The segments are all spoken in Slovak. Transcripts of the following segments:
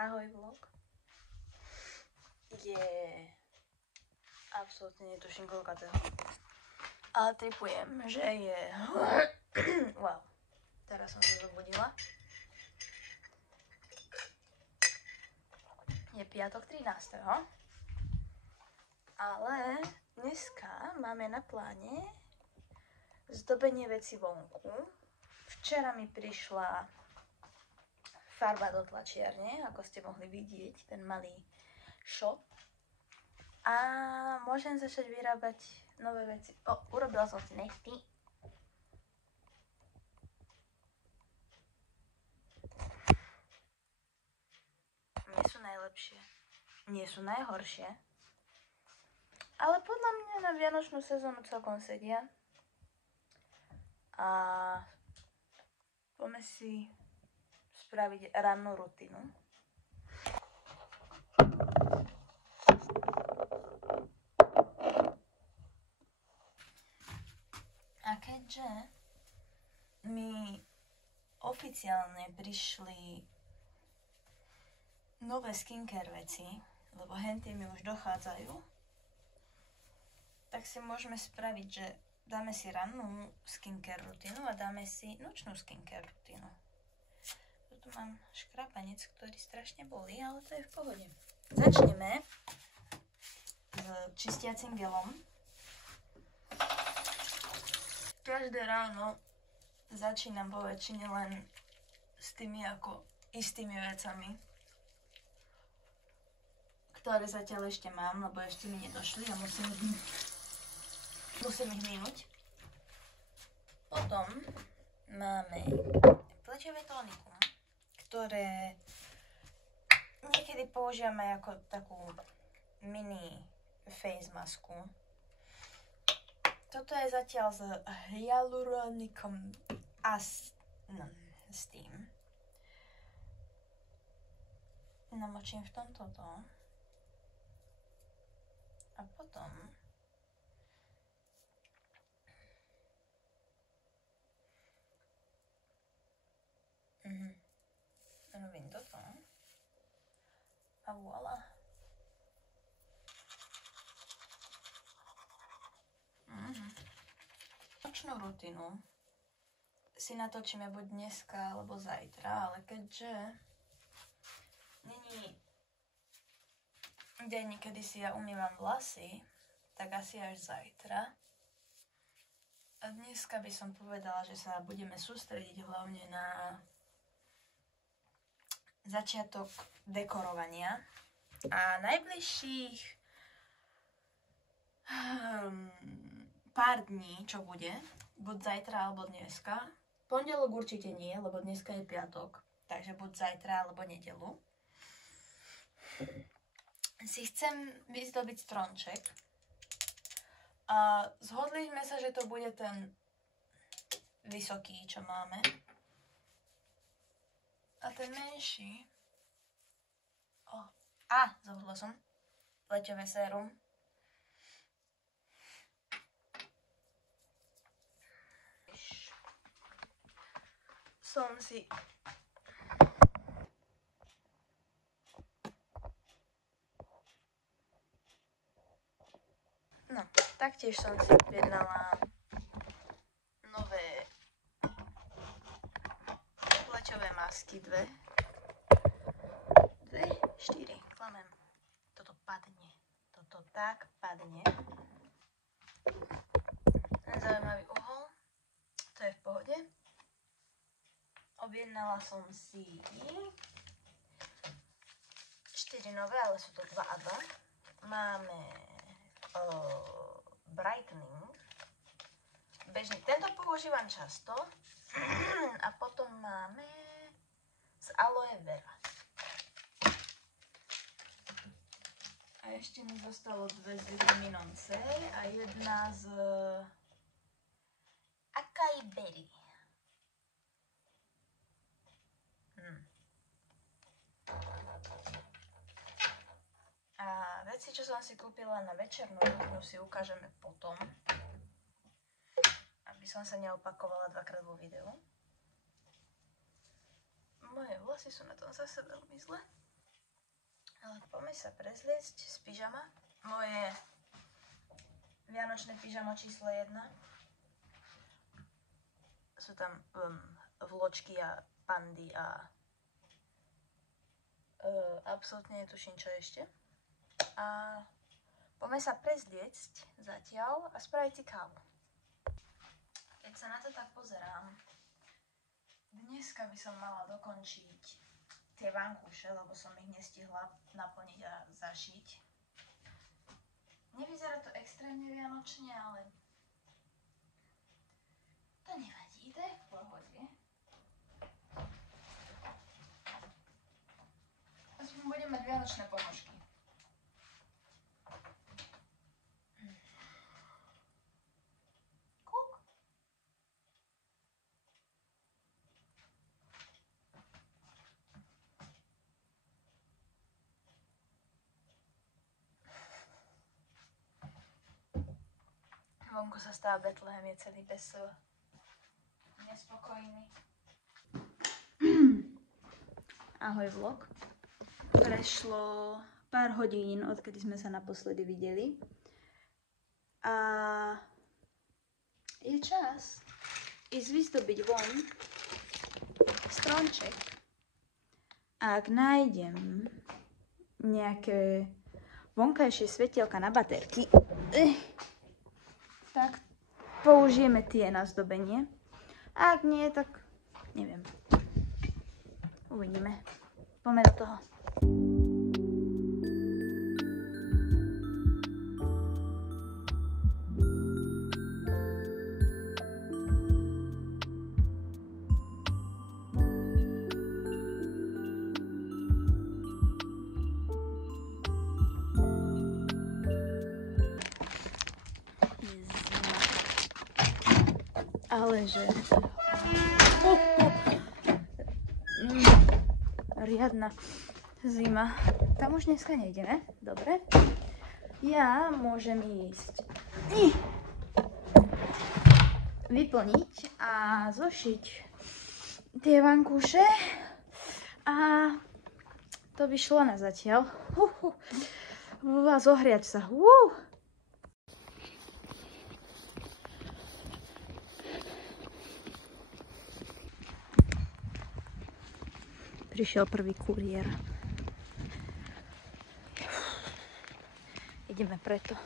Ahoj vlog. Je... Absolutne netuším koľkatého. Ale tripujem, že je... Wow. Teraz som sa zobudila. Je piatok 13. Ale dneska máme na pláne zdobenie veci vonku. Včera mi prišla farba do tlačiarne, ako ste mohli vidieť, ten malý shop. A môžem začať vyrábať nové veci. Urobila som si nechty. Nie sú najlepšie. Nie sú najhoršie. Ale podľa mňa na vianočnú sezónu celkom sedia. A poďme si spraviť rannú rutinu. A keďže mi oficiálne prišli nové skincare veci, lebo henty mi už dochádzajú, tak si môžeme spraviť, že dáme si rannú skincare rutinu a dáme si nočnú skincare rutinu. Tu mám škrapanec, ktorý strašne bolí, ale to je v pohode. Začneme s čistiacím gelom. Každé ráno začínam vo väčšine len s tými ako istými vecami, ktoré zatiaľ ešte mám, lebo ešte mi nedošli a musím ich minúť. Potom máme plečové tónikum, ktoré niekedy používame ako takú mini face masku. Toto je zatiaľ s hyaluronikom a s tým. Namočím v tomto to. A potom robím toto a voilà. Nočnú rutinu si natočíme buď dneska alebo zajtra, ale keďže není deň, kedy si ja umývam vlasy, tak asi až zajtra. A dneska by som povedala, že sa budeme sústrediť hlavne na začiatok dekorovania a najbližších pár dní, čo bude, buď zajtra alebo dneska. Pondelok určite nie, lebo dneska je piatok, takže buď zajtra alebo nedeľu. Si chcem vyzdobiť stronček a zhodli sme sa, že to bude ten vysoký, čo máme. A ten menší... zabudla som. Pleťové sérum. som si taktiež som si objednala nové pleťové masky, dve, 4, klamem. Toto padne. Toto tak padne. Zaujímavý uhol. To je v pohode. Objednala som si 4 nové, ale sú to 2 a 2. Máme brightening. Bežný. Tento používam často. A potom máme z aloe vera. A ešte mi zostalo 2 z vitaminom C a jedna z acai berry. A veci, čo som si kúpila na večernú rutinu, si ukážeme potom, aby som sa neopakovala dvakrát vo videu. Moje vlasy sú na tom zase veľmi zle. Ale poďme sa prezliecť z pyžama. Moje vianočné pyžamo číslo 1. Sú tam vločky a pandy a absolútne netuším, čo ešte. A poďme sa prezliecť zatiaľ a spraviť si kávu. Keď sa na to tak pozerám, dneska by som mala dokončiť tie vankúše, lebo som ich nestihla naplniť a zašiť. Nevyzerá to extrémne vianočne, ale to nevadí, to je v pohode. Aspoň budem mať vianočné ponožky. Vonku sa stáva Betlehem, je celý nespokojný. Ahoj vlog. Prešlo pár hodín, odkedy sme sa naposledy videli. A je čas ísť vyzdobiť von stromček. Ak nájdem nejaké vonkajšie svetielka na baterky, tak použijeme tie na zdobenie. A ak nie, tak neviem. Uvidíme. Poďme do toho. Aleže riadna zima. Tam už dneska nejdeme, dobre. Ja môžem ísť vyplniť a zošiť tie vankúše a to by šlo na zatiaľ. Zohriať sa. Prišiel prvý kuriér. Ideme preto.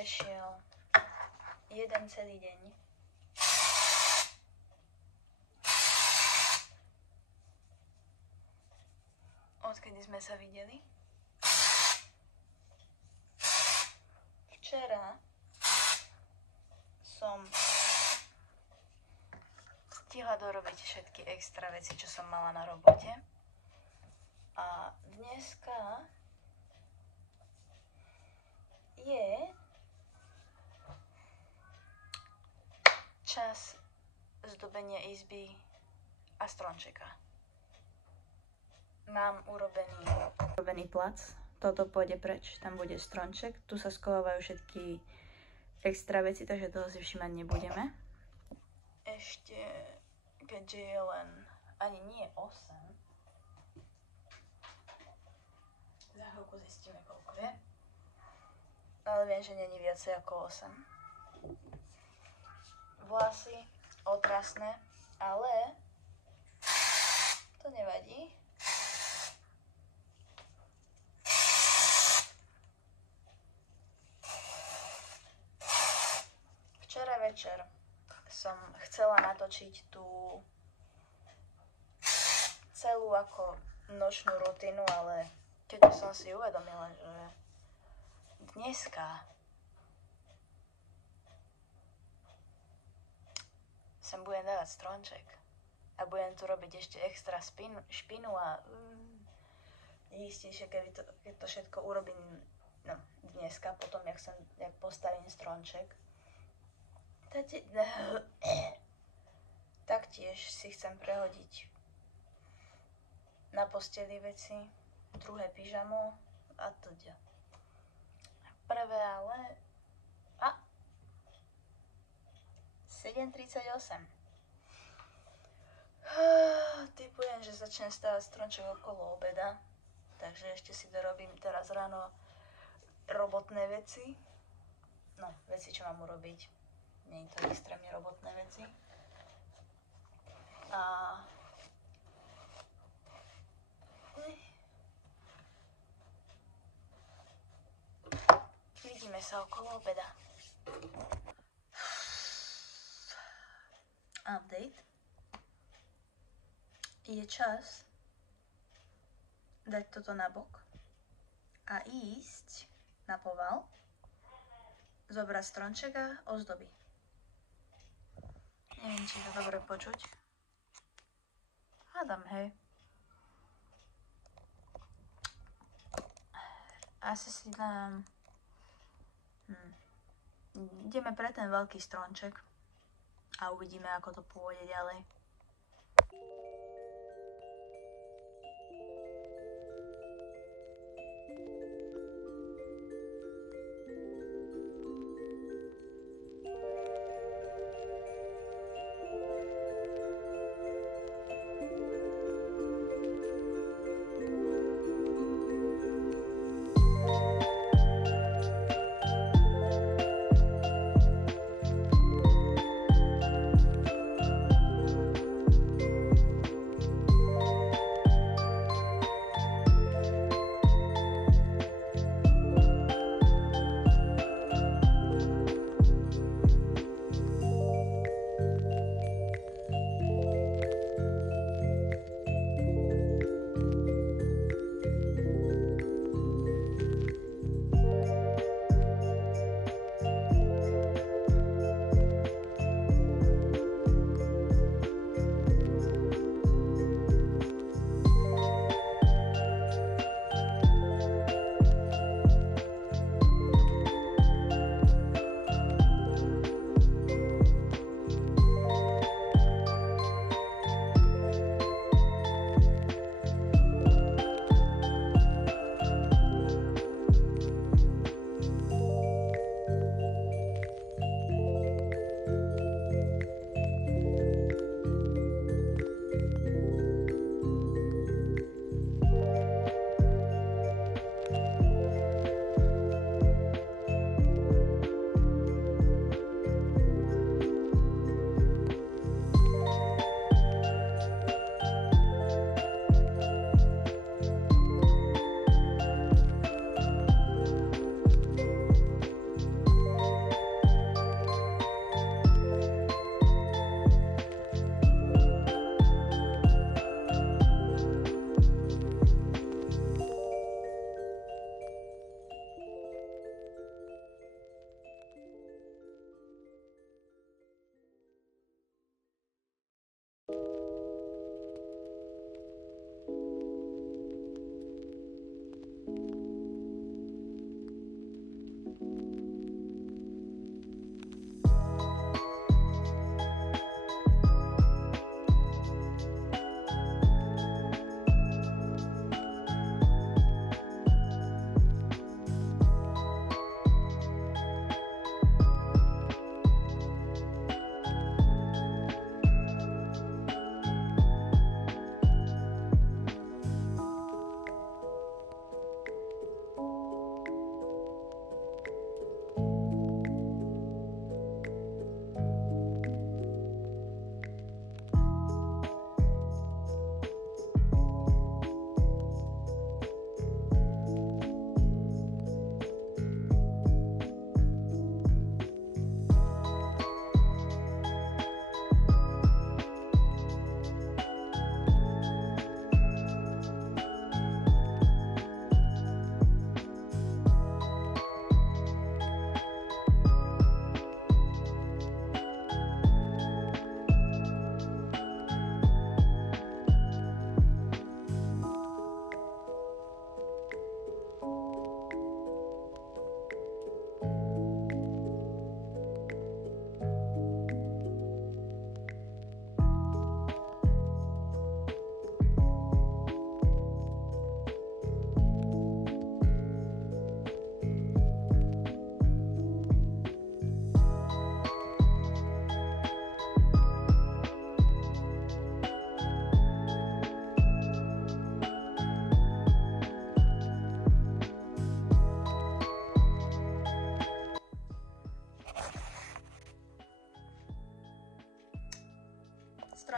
prešiel jeden celý deň. Odkedy sme sa videli. Včera som stihla dorobiť všetky extra veci, čo som mala na robote. A dneska je čas zdobenia izby a stromčeka. Mám urobený plac. Toto pôjde preč, tam bude stromček. Tu sa schovávajú všetky extra veci, takže toho si všímať nebudeme. Ešte, keďže je len ani nie 8, za chvíľku zistíme, koľko je. Ale viem, že není viacej ako 8. Vlasy otrasné, ale to nevadí. Včera večer som chcela natočiť tú celú ako nočnú rutinu, ale keď som si uvedomila, že dneska sem budem dávať stromček a budem tu robiť ešte extra špinu a istejšie, keď to všetko urobím dneska, potom, jak postavím stromček. Taktiež si chcem prehodiť na posteli veci, druhé pyžamo a teda. Prvé ale 7:38. Typujem, že začnem stavať stromček okolo obeda, takže ešte si dorobím teraz ráno robotné veci. No, veci, čo mám urobiť. Nie je to extrémne robotné veci. A vidíme sa okolo obeda. Update. Je čas dať toto na bok a ísť na poval, zobrať stromček a ozdoby. Neviem, či to dobre počuť. Hádam, hej. Asi si dám... Ideme pre ten veľký stromček a uvidíme, ako to pôjde ďalej.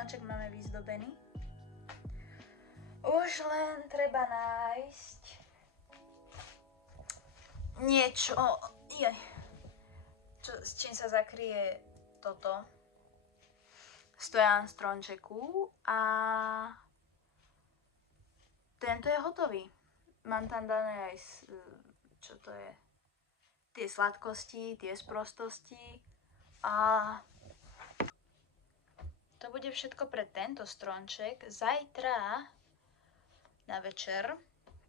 stronček máme vyzdobený. Už len treba nájsť niečo, s čím sa zakrie toto stojan strončeku a tento je hotový. Mám tam dané aj, čo to je, tie sladkosti, tie sprostosti a to bude všetko pre tento stronček. Zajtra na večer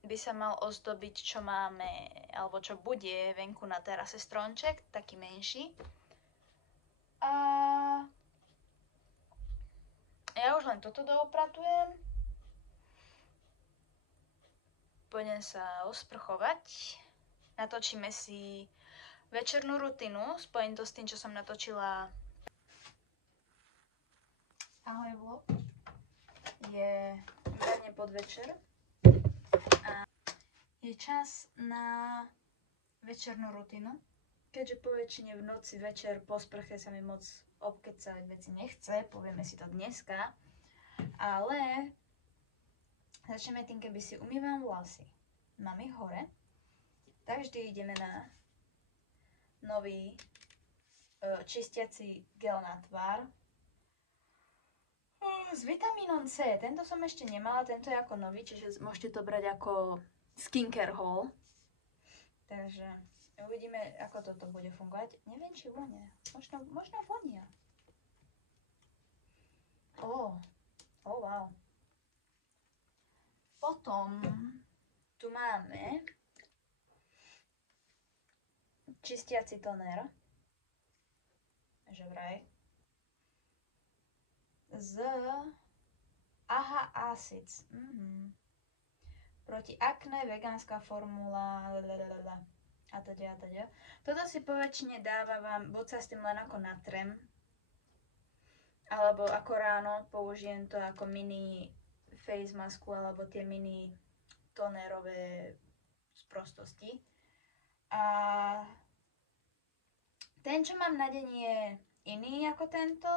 by sa mal ozdobiť, čo máme, alebo čo bude venku na terase stronček, taký menší. A ja už len toto doupratujem. Pôjdem sa osprchovať. Natočíme si večernú rutinu. Spojím to s tým, čo som natočila. Ahoj vlog. Je výborne podvečer. A je čas na večernú rutinu. Keďže po väčšine v noci, večer, po sprche sa mi moc obkecať veci nechce, povieme si to dneska. Ale začneme tým, keby si umývam vlasy. Mám ich hore. Tak vždy ideme na nový čistiaci gel na tvár s vitamínom C. Tento som ešte nemala, tento je ako nový, čiže môžete to brať ako skincare haul. Takže uvidíme, ako toto bude fungovať. Neviem, či vonia. Možno vonia. Wow. Potom tu máme čistiaci toner, že vraj, z AHA Acids. Proti akné, vegánska formula, a teda. Toto si poväčšine dávam, buď sa s tým len ako natrem, alebo ako ráno použijem to ako mini face masku, alebo tie mini tonerové sprostosti. A ten, čo mám na deň, je iný ako tento.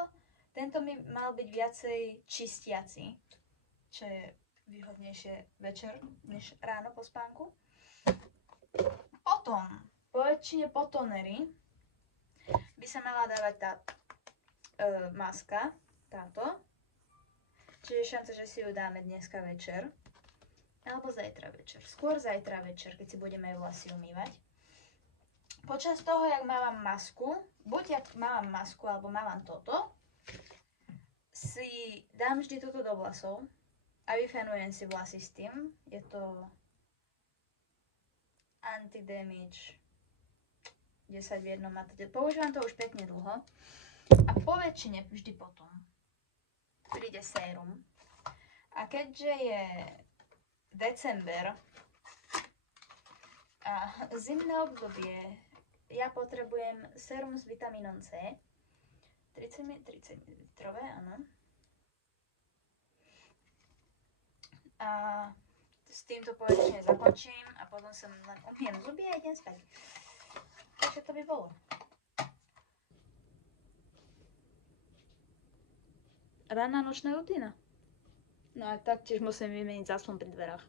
Tento by mal byť viacej čistiaci, čo je výhodnejšie večer, než ráno po spánku. Potom, po väčšine po toneri, by sa mala dávať tá maska, táto. Čiže je šanca, že si ju dáme dneska večer. Alebo zajtra večer. Skôr zajtra večer, keď si budeme vlasy umývať. Počas toho, jak mávam masku, buď jak mávam masku, alebo mávam toto, si dám vždy toto do vlasov a vyfenujem si vlasy s tým. Je to anti-damage 10 v jednom. Používam to už pekne dlho. A po väčšine vždy potom príde sérum. A keďže je december a zimné obdobie, ja potrebujem sérum s vitamínom C. 30 ml, áno. A s týmto poväčšine zakončím a potom som len umiem zuby a idem spať. Takže to by bolo. Ranná nočná rutina. No a taktiež musím vymeniť záslon pri dverách.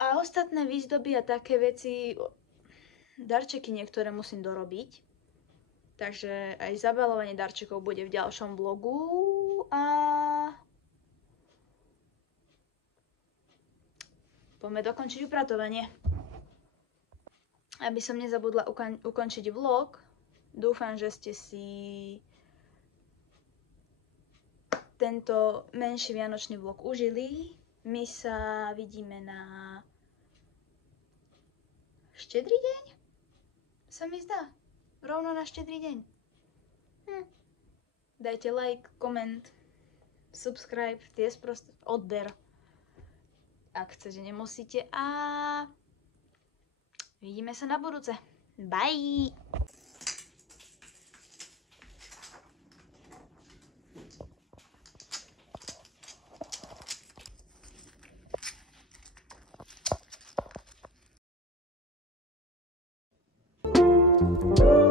A ostatné výzdoby a také veci, darčeky niektoré musím dorobiť. Takže aj zabalovanie darčekov bude v ďalšom vlogu a poďme dokončiť upratovanie. Aby som nezabudla ukončiť vlog, dúfam, že ste si tento menší vianočný vlog užili. My sa vidíme na Štedrý deň? Sa mi zdá. Rovno na Štedrý deň. Dajte like, koment, subscribe, odber. Ak chcete, nemusíte. A vidíme sa na budúce. Bye! Thank you.